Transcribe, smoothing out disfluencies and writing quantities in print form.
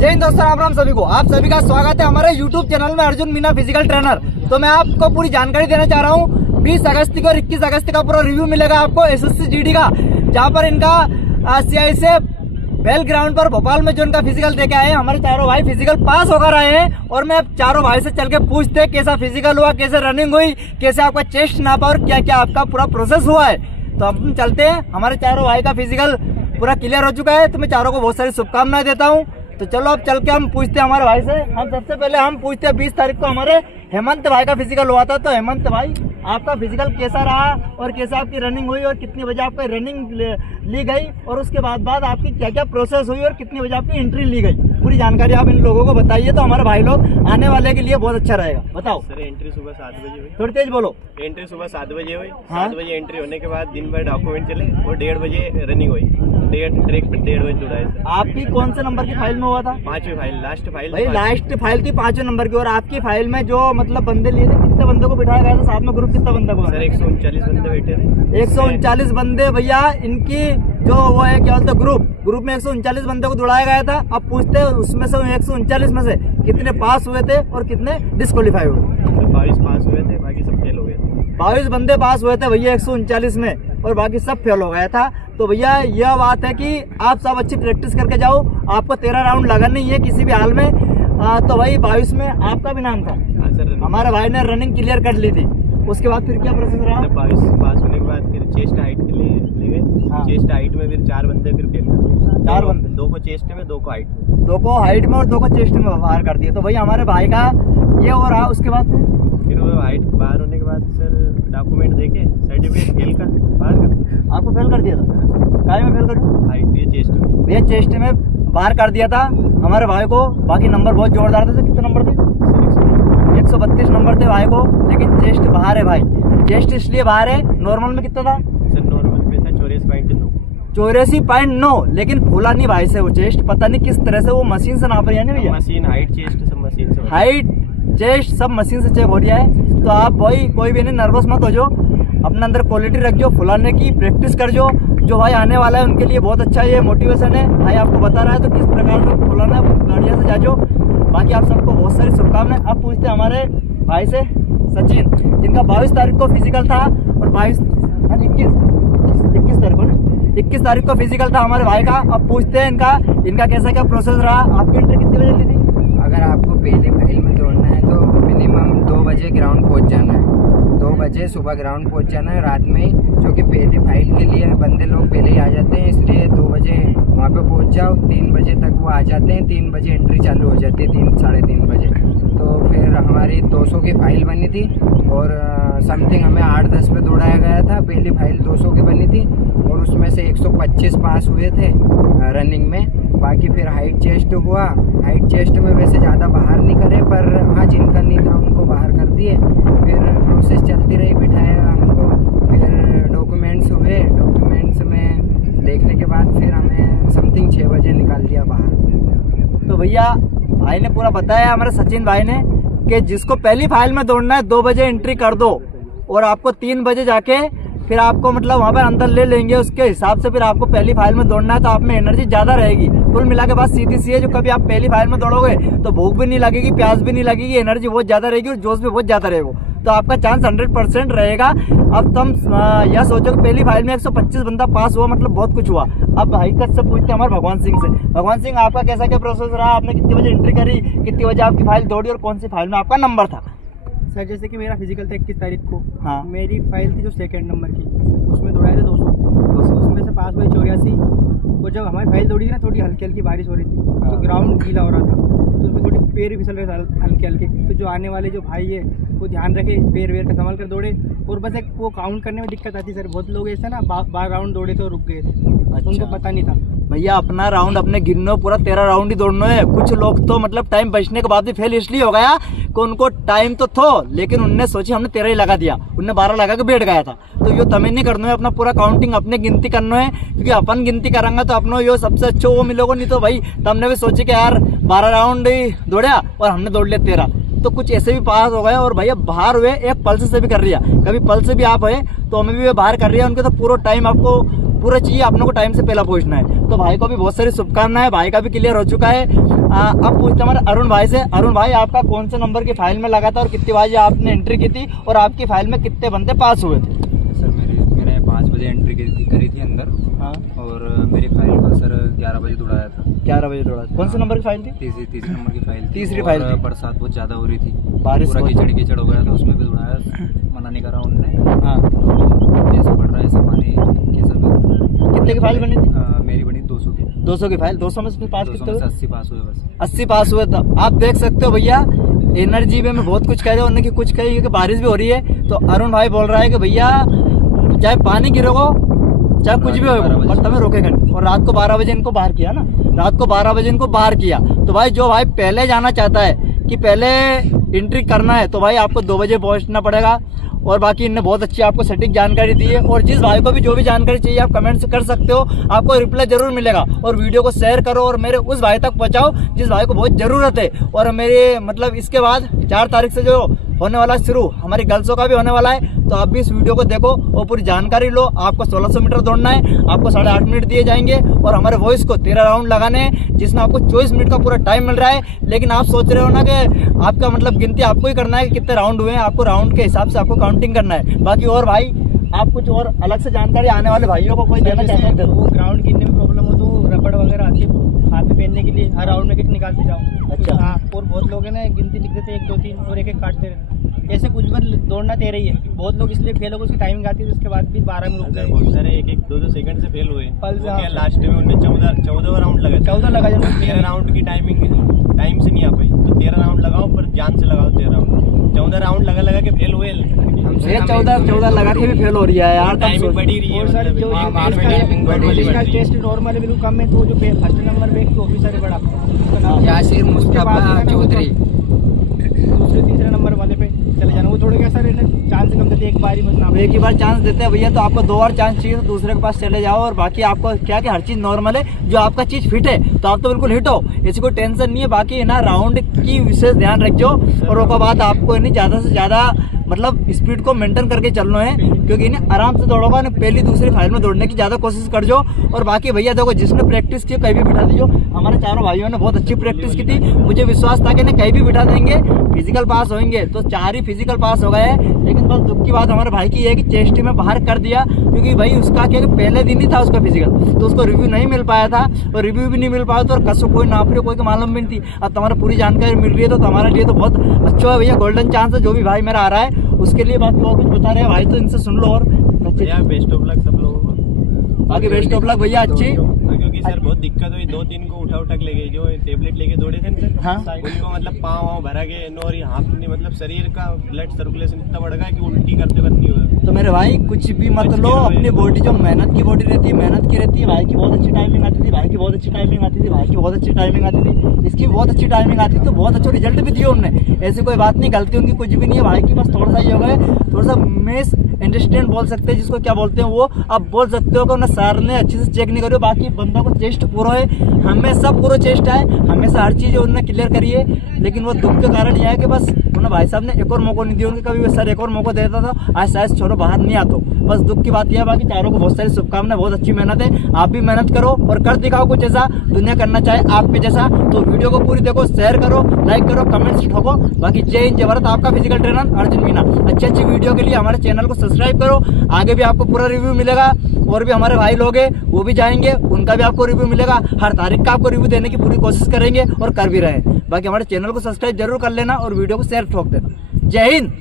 जय हिंद दोस्तों, राम राम सभी को। आप सभी का स्वागत है हमारे YouTube चैनल में अर्जुन मीना फिजिकल ट्रेनर। तो मैं आपको पूरी जानकारी देना चाह रहा हूँ। 20 अगस्त को और 21 अगस्त का पूरा रिव्यू मिलेगा आपको SSC GD का, जहाँ पर इनका CI से बेल ग्राउंड पर भोपाल में जो इनका फिजिकल देके आए हैं। हमारे चारों भाई फिजिकल पास होकर आए हैं और मैं चारों भाई से चल के पूछते कैसा फिजिकल हुआ, कैसे रनिंग हुई, कैसे आपका चेस्ट नापा और क्या क्या आपका पूरा प्रोसेस हुआ है। तो हम चलते हैं। हमारे चारों भाई का फिजिकल पूरा क्लियर हो चुका है, तो मैं चारों को बहुत सारी शुभकामनाएं देता हूँ। तो चलो अब चल के हम पूछते हैं हमारे भाई से। हम सबसे पहले हम पूछते हैं 20 तारीख को हमारे हेमंत भाई का फिजिकल हुआ था। तो हेमंत भाई, आपका फिजिकल कैसा रहा और कैसे आपकी रनिंग हुई और कितनी बजे आपकी रनिंग ली गई और उसके बाद आपकी क्या क्या प्रोसेस हुई और कितनी बजे आपकी एंट्री ली गई, पूरी जानकारी आप इन लोगों को बताइए। तो हमारे भाई लोग आने वाले के लिए बहुत अच्छा रहेगा। बताओ सर। एंट्री सुबह 7 बजे हुई। थोड़ी तेज बोलो। एंट्री सुबह 7 बजे हुई। हाँ? 7 बजे एंट्री होने के बाद दिन भर डॉक्यूमेंट चले और 1:30 बजे रनिंग हुई। ट्रैक पे 1:30 बजे जुड़ा है। आपकी कौन से नंबर की फाइल में हुआ था? 5वीं फाइल, लास्ट फाइल। भाई लास्ट फाइल थी 5वें नंबर की। और आपकी फाइल में जो मतलब बंदे लिए थे, कितने बंदों को बिठाया गया था साथ में? ग्रुप कितना बंदा को? सर 139 बंदे बैठे थे। 139 बंदे भैया। इनकी जो वो है क्या बोलते ग्रुप में 139 बंदे को दौड़ाया गया था। अब पूछते हैं उसमें से 139 में से कितने पास हुए थे और कितने डिस्क्वालीफाई हुए? 22 पास हुए थे, बाकी सब फेल हो गए थे। 22 बंदे पास हुए थे भैया 139 में और बाकी सब फेल हो गया था। तो भैया यह बात है कि आप सब अच्छी प्रैक्टिस करके जाओ। आपको 13 राउंड लगा नहीं है किसी भी हाल में। तो भाई 22 में आपका भी नाम था। हाँ सर। हमारे भाई ने रनिंग क्लियर कर ली थी। उसके बाद फिर क्या प्रोसेस रहा? 22 पास होने के बाद फिर चेस्ट हाइट के लिए ले गए। हाँ। चेस्ट हाइट में फिर 4 बंदे फिर फेल कर दिए। 4 बंदे? 2 को चेस्ट में, 2 को हाइट में। 2 को हाइट में और 2 को चेस्ट में बाहर कर दिए। तो भाई हमारे भाई का ये हो रहा। उसके बाद फिर वो हाइट बाहर होने के बाद सर डॉक्यूमेंट देके सर्टिफिकेट फेल का बाहर कर दिया। आपको फेल कर दिया था? काय में फेल कर दिया? हाइट ये चेस्ट में। भैया चेस्ट में बाहर कर दिया था हमारे भाई को। बाकी नंबर बहुत जोरदार थे। कितने नंबर थे? 132 नंबर थे भाई को, लेकिन चेस्ट बाहर है भाई। चेस्ट इसलिए बाहर है। नॉर्मल में कितना था? सर नॉर्मल में था 84.9। 84.9, लेकिन फूला नहीं भाई से वो चेस्ट। पता नहीं किस तरह से वो मशीन से नाप रही है। भैया मशीन हाइट चेस्ट सब मशीन से। हाइट चेस्ट सब मशीन से चेक हो रहा है। तो आप भाई कोई भी नहीं नर्वस मत हो जो, अपने अंदर क्वालिटी रख जो, फुलाने की प्रैक्टिस कर जो भाई आने वाला है उनके लिए बहुत अच्छा ये मोटिवेशन है। भाई आपको बता रहा है तो किस प्रकार से फुलाना है, बढ़िया से जाजो। बाकी आप सबको बहुत सारी शुभकामनाएं। अब पूछते हैं हमारे भाई से सचिन, जिनका 22 तारीख को फिजिकल था और 21 तारीख को ना 21 तारीख को फिजिकल था हमारे भाई का। अब पूछते हैं इनका कैसा क्या प्रोसेस रहा। आपकी एंट्री कितने बजे ली थी? अगर आपको पहले फाइल में दौड़ना है तो मिनिमम 2 बजे ग्राउंड पहुंच जाना है। 2 बजे सुबह ग्राउंड पहुंच जाना है रात में ही, क्योंकि पहले फाइल के लिए बंदे लोग पहले ही आ जाते हैं, इसलिए 2 बजे वहाँ पे पहुंच जाओ। 3 बजे तक वो आ जाते हैं। 3 बजे एंट्री चालू हो जाती है, 3 साढ़े 3 बजे। तो फिर हमारी 200 की फाइल बनी थी और समथिंग हमें 8-10 पे दौड़ाया गया था। पहली फाइल 200 की बनी थी और उसमें से 125 पास हुए थे रनिंग में। बाकी फिर हाइट चेस्ट हुआ। हाइट चेस्ट में वैसे ज़्यादा बाहर नहीं करे, पर हाँ जिनका नहीं था उनको बाहर कर दिए। फिर प्रोसेस चलती रही, बिठाया हमको। फिर डॉक्यूमेंट्स हुए। डॉक्यूमेंट्स में देखने के बाद फिर हमें समथिंग 6 बजे निकाल दिया बाहर। तो भैया भाई ने पूरा बताया हमारे सचिन भाई ने कि जिसको पहली फाइल में दौड़ना है 2 बजे एंट्री कर दो और आपको 3 बजे जाके फिर आपको मतलब वहाँ पर अंदर ले लेंगे। उसके हिसाब से फिर आपको पहली फाइल में दौड़ना है तो आप में एनर्जी ज़्यादा रहेगी। कुल मिला के बात सीधी सी है, जो कभी आप पहली फाइल में दौड़ोगे तो भूख भी नहीं लगेगी, प्यास भी नहीं लगेगी, एनर्जी बहुत ज़्यादा रहेगी और जोश भी बहुत ज़्यादा रहेगा। तो आपका चांस 100% रहेगा। अब तुम यह सोचो कि पहली फाइल में 125 बंदा पास हुआ, मतलब बहुत कुछ हुआ। अब हकीकत से पूछते हैं हमारे भगवान सिंह से। भगवान सिंह, आपका कैसा क्या प्रोसेस रहा? आपने कितनी बजे एंट्री करी, कितनी बजे आपकी फाइल दौड़ी और कौन सी फाइल में आपका नंबर था? सर जैसे कि मेरा फिजिकल था 21 तारीख को। हाँ। मेरी फाइल थी जो 2nd नंबर की, उसमें दौड़ाए थे 200। उसमें से पास हुए 84। और जब हमारी फाइल दौड़ी थी ना, थोड़ी हल्की हल्की बारिश हो रही थी, तो ग्राउंड गीला हो रहा था, तो उसमें थोड़ी पैर भी फिसल रहे थे हल्के हल्के। तो जो आने वाले जो भाई है वो ध्यान रखे, पैर वेर का संभाल कर दौड़े। और बस एक वो काउंट करने में दिक्कत आती सर। बहुत लोग ऐसे ना 12 राउंड दौड़े थे और रुक गए थे। अच्छा। उनको पता नहीं था। भैया अपना राउंड अपने गिननो, पूरा 13 राउंड ही दौड़ना है। कुछ लोग तो मतलब टाइम बचने के बाद भी फेल इसलिए हो गया कि उनको टाइम तो थो, लेकिन उनने सोची हमने 13 ही लगा दिया, उनने 12 लगा के बैठ गया था। तो यो तमें नहीं करना है, अपना पूरा काउंटिंग अपने गिनती करना है, क्योंकि अपन गिनती करेंगे तो अपनो यो सबसे अच्छा वो मिलोगे। नहीं तो भाई तुमने भी सोची कि यार 12 राउंड ही दौड़ा और हमने दौड़ लिया 13, तो कुछ ऐसे भी पास हो गए। और भैया बाहर हुए एक पल्स से भी कर रही है, कभी पल्स से भी आप है तो हमें भी बाहर कर रही है उनके। तो पूरा टाइम आपको पूरा चाहिए अपने को टाइम से पहला पहुंचना है। तो भाई को भी बहुत सारी शुभकामनाएं, भाई का भी क्लियर हो चुका है। अब पूछते हमारे अरुण भाई से। अरुण भाई, आपका कौन से नंबर की फाइल में लगा था और कितनी बजे आपने एंट्री की थी और आपकी फाइल में कितने बंदे पास हुए थे? सर मैंने 5 बजे एंट्री करी थी अंदर। हाँ, और मेरी फाइल को सर 11 बजे दौड़ाया था। 11 बजे दौड़ा। कौन से नंबर की फाइल थी? तीसरी नंबर की फाइल थी। तीसरी और फाइल थी। बरसात बहुत ज़्यादा हो रही थी, बारिश पूरा बहुत- कीचड़ हो गया था, उसमें भी दौड़ाया, मना नहीं करा उन्होंने। हाँ, जैसा पड़ रहा है ऐसा पानी कैसा भी। कितने की फाइल बनी थी? मेरी बनी 200 की। 200 की फाइल। 200 में से पास 200 कितने में से हुए? 80 पास हुए बस। 80 पास हुए। तो आप देख सकते हो भैया, एनर्जी में बहुत कुछ कह रहे हो, उन्होंने कि कुछ कही कि बारिश भी हो रही है। तो अरुण भाई बोल रहा है कि भैया चाहे पानी गिरेगा चाहे कुछ भी हो, पर तुम्हें रोकेगा नहीं। और रात को 12 बजे इनको बाहर किया ना, रात को 12 बजे इनको बाहर किया। तो भाई जो भाई पहले जाना चाहता है कि पहले एंट्री करना है, तो भाई आपको 2 बजे पहुंचना पड़ेगा। और बाकी इनने बहुत अच्छी आपको सटीक जानकारी दी है। और जिस भाई को भी जो भी जानकारी चाहिए आप कमेंट से कर सकते हो, आपको रिप्लाई जरूर मिलेगा। और वीडियो को शेयर करो और मेरे उस भाई तक पहुंचाओ जिस भाई को बहुत जरूरत है। और मेरे मतलब इसके बाद 4 तारीख से जो होने वाला शुरू हमारी गर्ल्सों का भी होने वाला है, तो आप भी इस वीडियो को देखो और पूरी जानकारी लो। आपको 1600 मीटर दौड़ना है, आपको 8.5 मिनट दिए जाएंगे और हमारे वॉइस को 13 राउंड लगाने हैं, जिसमें आपको 24 मिनट का पूरा टाइम मिल रहा है। लेकिन आप सोच रहे हो ना कि आपका मतलब गिनती आपको ही करना है कि कितने राउंड हुए हैं, आपको राउंड के हिसाब से आपको काउंटिंग करना है। बाकी और भाई आप कुछ और अलग से जानकारी आने वाले भाइयों को कोई देना चाहते हैं? वो ग्राउंड गिनने में प्रॉब्लम हो तो रबड़ वगैरह आती है हाथ में पहनने के लिए, हर राउंड में एक निकालते जाओ। अच्छा। हाँ, और बहुत लोग हैं ना गिनती लिख देते 1 2 3 और एक काटते रहते। ऐसे कुछ बार दौड़ना तेरा ही है। बहुत लोग इसलिए फेल हो गए, उसकी टाइमिंग आती है, उसके बाद भी 12 में रुक अंदर गए। बहुत सारे 1-2 सेकंड से फेल हुए। पल से, वो हाँ। क्या लास्ट में उन्हें 14 राउंड लगा। 14 लगा जब 13 राउंड की टाइम से नहीं आ पाई, तो 13 राउंड लगाओ पर जान से लगाओ 13 राउंड। 14 राउंड लगा के फेल हुए। ये 14 लगा के भी फेल हो रही है यार। तब टाइमिंग सोच- बढ़ी रही है। और सर जो वहाँ पे टाइमिंग बढ़ रही है। इसका टेस्ट नॉर्मल है बिल्कुल कम है, तो जो फर्स्ट नंबर पे एक ऑफिसर है बड़ा, उसका नाम यासिर उसके मुस्तफा बाद है ना, चौधरी। दूसरे तीसरे नंबर वाले पे चले जाना। वो थोड़े क्या सर चांस कम देते, एक बार ही बस नाम। एक ही बार चांस देते हैं भैया, तो आपको 2 बार चांस चाहिए तो दूसरे के पास चले जाओ। और बाकी आपको क्या कि हर चीज नॉर्मल है, जो आपका चीज फिट है तो आप तो बिल्कुल हिट हो, ऐसी कोई टेंशन नहीं है। बाकी है ना, राउंड की विशेष ध्यान रखो और उसके बाद आपको नहीं ज्यादा से ज्यादा मतलब स्पीड को मेंटेन करके चलना है, क्योंकि इन्हें आराम से दौड़ोगा ना, पहली दूसरी फाइल में दौड़ने की ज्यादा कोशिश कर जो। और बाकी भैया देखो, जिसने प्रैक्टिस की कहीं भी बिठा दीजिए। हमारे चारों भाइयों ने बहुत अच्छी प्रैक्टिस की थी, मुझे विश्वास था कि इन्हें कहीं भी बिठा देंगे, फिजिकल पास होंगे। तो 4 ही फिजिकल पास हो गए हैं। लेकिन बस दुख की बात हमारे भाई की है कि चेस्ट में बाहर कर दिया, क्योंकि भाई उसका क्या पहले दिन ही था उसका फिजिकल, तो उसको रिव्यू नहीं मिल पाया था। और रिव्यू भी नहीं मिल पाया तो कसो कोई नाप रही कोई को मालूम भी नहीं थी। अब तुम्हारा पूरी जानकारी मिल रही है तो तुम्हारे लिए तो बहुत अच्छा है भैया, गोल्डन चांस है जो भी भाई मेरा आ रहा है उसके लिए। बाकी और कुछ बता रहे हैं भाई तो इनसे सुन लो। और भैया बेस्ट ऑफ लक सब लोगों को। बाकी बेस्ट ऑफ लक भैया, अच्छी। क्योंकि सर बहुत दिक्कत हुई, 2-3 को उठा के ले गए, जो टेबलेट लेके दौड़े थे ना सर। हाँ। उनको मतलब पाँव भरा के और यहाँ मतलब शरीर का ब्लड सर्कुलेशन इतना बढ़ गया कि उल्टी करते बंद नहीं हुआ। तो मेरे भाई कुछ भी मत लो, अपनी बॉडी जो मेहनत की बॉडी रहती है मेहनत की रहती है। भाई की बहुत अच्छी टाइमिंग आती थी, भाई की बहुत अच्छी टाइमिंग आती थी, भाई की बहुत अच्छी टाइमिंग आती थी, इसकी बहुत अच्छी टाइमिंग आती थी, तो बहुत अच्छा रिजल्ट भी दिया उन्होंने। ऐसी कोई बात नहीं, गलती उनकी कुछ भी नहीं है। भाई की बस थोड़ा सा ये हो गए, थोड़ा सा मिस अंडरस्टैंड बोल सकते हैं, जिसको क्या बोलते हैं वो आप बोल सकते हो कि उन्हें सर ने अच्छे से चेक नहीं करो। बाकी बंदों को चेस्ट पूरा है, हमेशा पूरा चेस्ट है, हमेशा हर चीज़ उन्होंने क्लियर करी है। लेकिन वो दुख के कारण यह है कि बस उन्हें भाई साहब ने एक और मौका नहीं दिया। उनके कभी सर एक और मौका देता था, आज शायद छोड़ो बाहर नहीं आता। बस दुख की बात यह है। बाकी चारों को बहुत सारी शुभकामनाएं, बहुत अच्छी मेहनत है, आप भी मेहनत करो और कर दिखाओ कुछ ऐसा दुनिया करना चाहे आपके जैसा। तो वीडियो को पूरी देखो, शेयर करो, लाइक करो, कमेंट्स ठोको। बाकी जय हिंद जय भारत, आपका फिजिकल ट्रेनर अर्जुन मीना। अच्छी वीडियो के लिए हमारे चैनल को सब्सक्राइब करो, आगे भी आपको पूरा रिव्यू मिलेगा। और भी हमारे भाई लोग हैं वो भी जाएंगे, उनका भी आपको रिव्यू मिलेगा। हर तारीख का आपको रिव्यू देने की पूरी कोशिश करेंगे और कर भी रहे हैं। बाकी हमारे चैनल को सब्सक्राइब जरूर कर लेना और वीडियो को शेयर ठोक देना। जय हिंद।